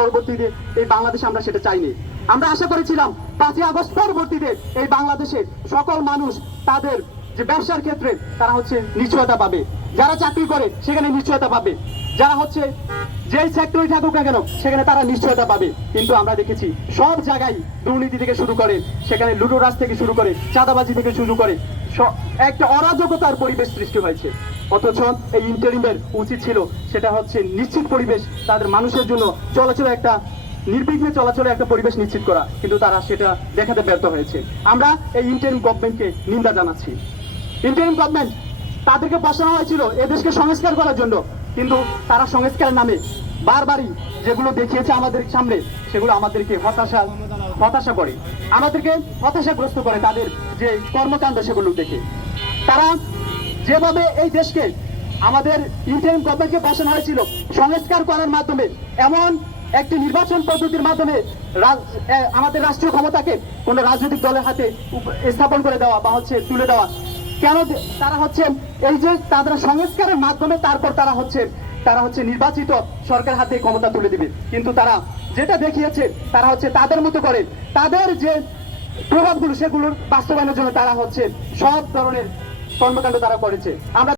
পরবর্তীতে এই বাংলাদেশে আমরা সেটা চাইনি। আমরা আশা করেছিলাম পাঁচই আগস্ট পরবর্তীতে এই বাংলাদেশে সকল মানুষ তাদের যে ব্যবসার ক্ষেত্রে তারা হচ্ছে নিশ্চয়তা পাবে। যারা চাকরি করে সেখানে নিশ্চয়তা পাবে। যারা হচ্ছে যেই সেক্টরে থাকুক না কেন, সেখানে তারা নিশ্চয়তা পাবে। কিন্তু আমরা দেখেছি সব জায়গায় দুর্নীতি থেকে শুরু করে, সেখানে লুটোরাজ থেকে শুরু করে, চাঁদাবাজি থেকে শুরু করে একটা অরাজকতার পরিবেশ সৃষ্টি হয়েছে। অথচ এই ইন্টারিমের উচিত ছিল সেটা হচ্ছে নিশ্চিত পরিবেশ তাদের মানুষের জন্য চলাচলে একটা নির্বিঘ্নে চলাচলে একটা পরিবেশ নিশ্চিত করা। কিন্তু তারা সেটা দেখাতে ব্যর্থ হয়েছে। আমরা এই ইন্টারিম গভর্নমেন্টকে নিন্দা জানাচ্ছি। ইন্টারিম গভর্নমেন্ট তাদেরকে বসানো হয়েছিল এদেশকে সংস্কার করার জন্য। কিন্তু তারা সংস্কারের নামে বারবারই যেগুলো দেখিয়েছে আমাদের সামনে, সেগুলো আমাদেরকে হতাশা হতাশা করে। আমাদেরকে হতাশাগ্রস্ত করে তাদের যে কর্মকাণ্ড সেগুলো দেখে। তারা যেভাবে এই দেশকে আমাদের ইন্টারিম গভর্নমেন্টকে বসানো হয়েছিল সংস্কার করার মাধ্যমে, এমন একটি নির্বাচন পদ্ধতির মাধ্যমে আমাদের রাষ্ট্রীয় ক্ষমতাকে কোনো রাজনৈতিক দলের হাতে স্থাপন করে দেওয়া বা হচ্ছে তুলে দেওয়া। কেন তারা হচ্ছে এই যে তাদের সংস্কারের মাধ্যমে তারপর তারা হচ্ছে তারা হচ্ছে নির্বাচিত সরকার হাতে ক্ষমতা তুলে দিবে। কিন্তু তারা যেটা দেখিয়েছে, তারা হচ্ছে তাদের মতো করে, তাদের যে প্রভাবগুলো সেগুলোর বাস্তবায়নের জন্য তারা হচ্ছে সব ধরনের কর্মকাণ্ড তারা করেছে। আমরা